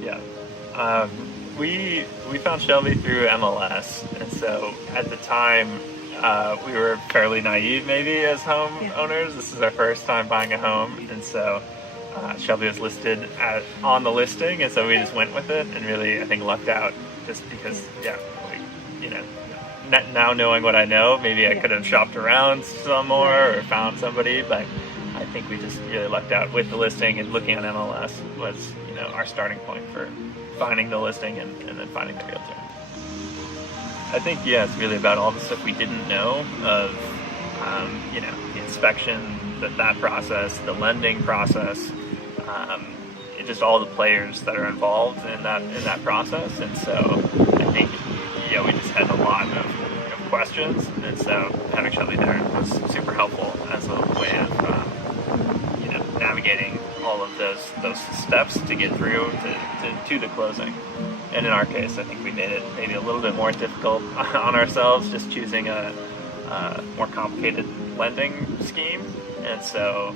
Yeah. Um, we found Shelby through MLS, and so at the time we were fairly naive, maybe as home owners. This is our first time buying a home, and so Shelby was listed on the listing, and so we just went with it, and really I think lucked out just because now knowing what I know, maybe I could have shopped around some more or found somebody, but I think we just really lucked out with the listing, and looking on MLS was our starting point for finding the listing and then finding the realtor. I think it's really about all the stuff we didn't know of, the inspection, that process, the lending process, and just all the players that are involved in that process. And so I think we just had a lot of questions, and so having Shelby there was super helpful as a way of navigating all of those steps to get through to the closing. And in our case, I think we made it maybe a little bit more difficult on ourselves, just choosing a more complicated lending scheme. And so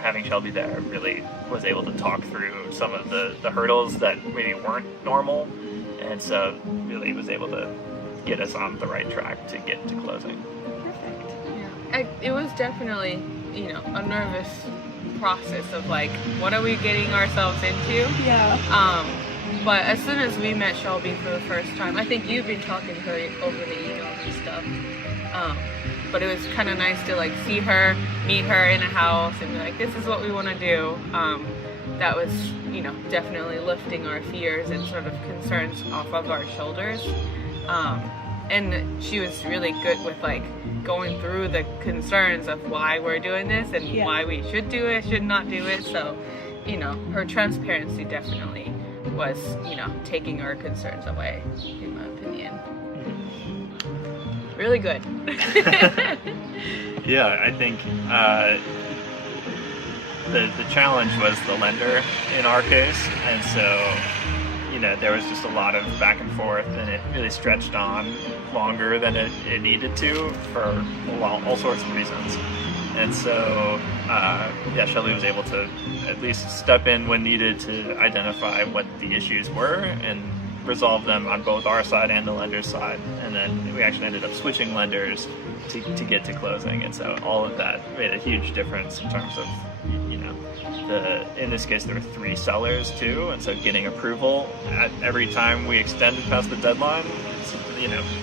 having Shelby there really was able to talk through some of the hurdles that maybe weren't normal, and so really was able to get us on the right track to get to closing. Perfect. Yeah. It was definitely, a nervous process of like, what are we getting ourselves into? Yeah. But as soon as we met Shelby for the first time, I think you've been talking to her over the email and stuff. But it was kind of nice to like see her, meet her in a house, and be like, this is what we want to do. That was, definitely lifting our fears and sort of concerns off of our shoulders. And she was really good with like going through the concerns of why we're doing this and why we should do it, should not do it. So, her transparency definitely was, taking our concerns away, in my opinion. Really good. Yeah, I think the challenge was the lender in our case, and so there was just a lot of back and forth, and it really stretched on longer than it needed to for all sorts of reasons. And so Shelby was able to at least step in when needed to identify what the issues were and resolve them on both our side and the lender's side. And then we actually ended up switching lenders to get to closing. And so all of that made a huge difference in terms of, in this case there were 3 sellers too. And so getting approval at every time we extended past the deadline,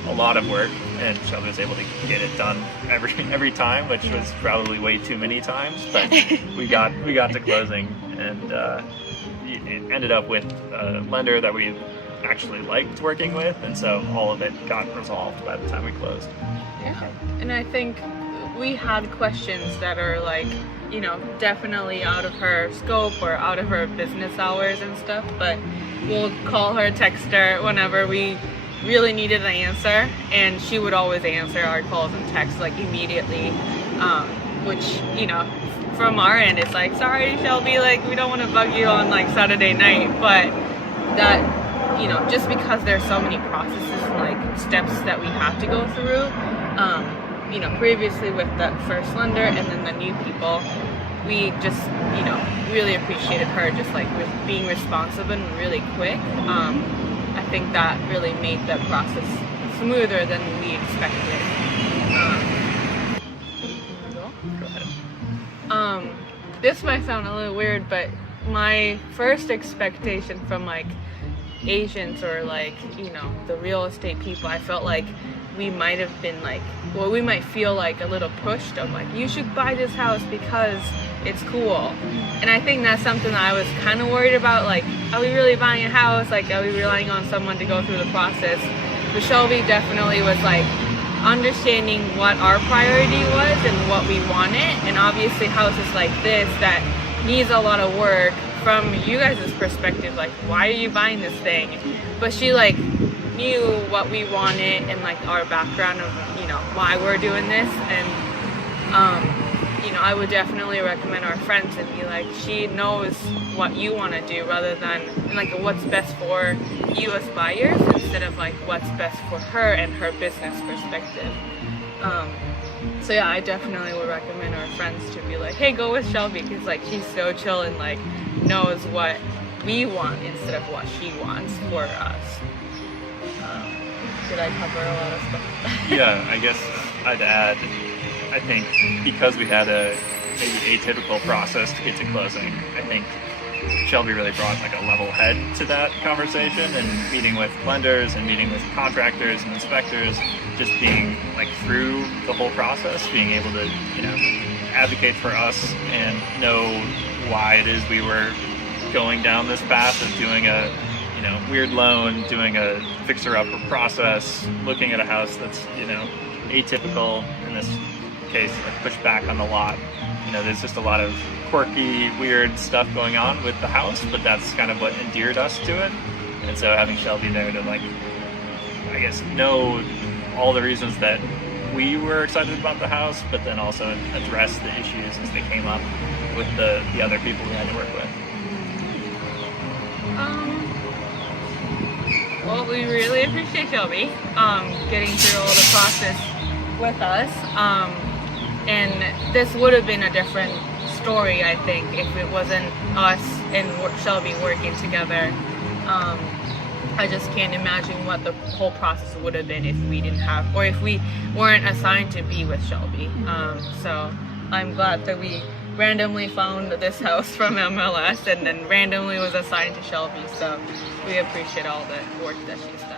a lot of work, and Shelby was able to get it done every time, which was probably way too many times, but we got to closing, and it ended up with a lender that we actually liked working with, and so all of it got resolved by the time we closed. Yeah, and I think we had questions that are like, definitely out of her scope or out of her business hours and stuff, but we'll call her, text her whenever we really needed an answer, and she would always answer our calls and texts like immediately, which from our end it's like, sorry Shelby, like we don't want to bug you on like Saturday night, but that just because there's so many processes and like steps that we have to go through, previously with the first lender and then the new people, we just really appreciated her just like with being responsive and really quick. I think that really made the process smoother than we expected. Go ahead. This might sound a little weird, but my first expectation from like agents or like, the real estate people, I felt like we might have been like, we might feel like a little pushed of like, you should buy this house because it's cool. And I think that's something that I was kind of worried about, like, are we really buying a house? Like, are we relying on someone to go through the process? But Shelby definitely was like understanding what our priority was and what we wanted. And obviously houses like this that needs a lot of work from you guys' perspective, like, why are you buying this thing? But she like knew what we wanted and like our background of why we're doing this, and I would definitely recommend our friends and be like, she knows what you want to do rather than like what's best for you as buyers instead of like what's best for her and her business perspective. So yeah, I definitely would recommend our friends to be like, hey, go with Shelby, because like she's so chill and like knows what we want instead of what she wants for us. Did I cover a lot of stuff? Yeah, I guess I'd add, I think because we had a maybe atypical process to get to closing, I think Shelby really brought like a level head to that conversation, and meeting with lenders and meeting with contractors and inspectors, just being like through the whole process, being able to, you know, advocate for us and know why it is we were going down this path of doing a, you know, weird loan, doing a fixer-upper process, looking at a house that's, you know, atypical in this case, like pushed back on the lot. You know, there's just a lot of quirky, weird stuff going on with the house, but that's kind of what endeared us to it. And so having Shelby there to, like, I guess, know all the reasons that we were excited about the house, but then also address the issues as they came up with the other people we had to work with. Well, we really appreciate Shelby getting through all the process with us. And this would have been a different story, I think, if it wasn't us and Shelby working together. I just can't imagine what the whole process would have been if we didn't have, or if we weren't assigned to be with Shelby. So I'm glad that we randomly found this house from MLS and then randomly was assigned to Shelby. So we appreciate all the work that she's done.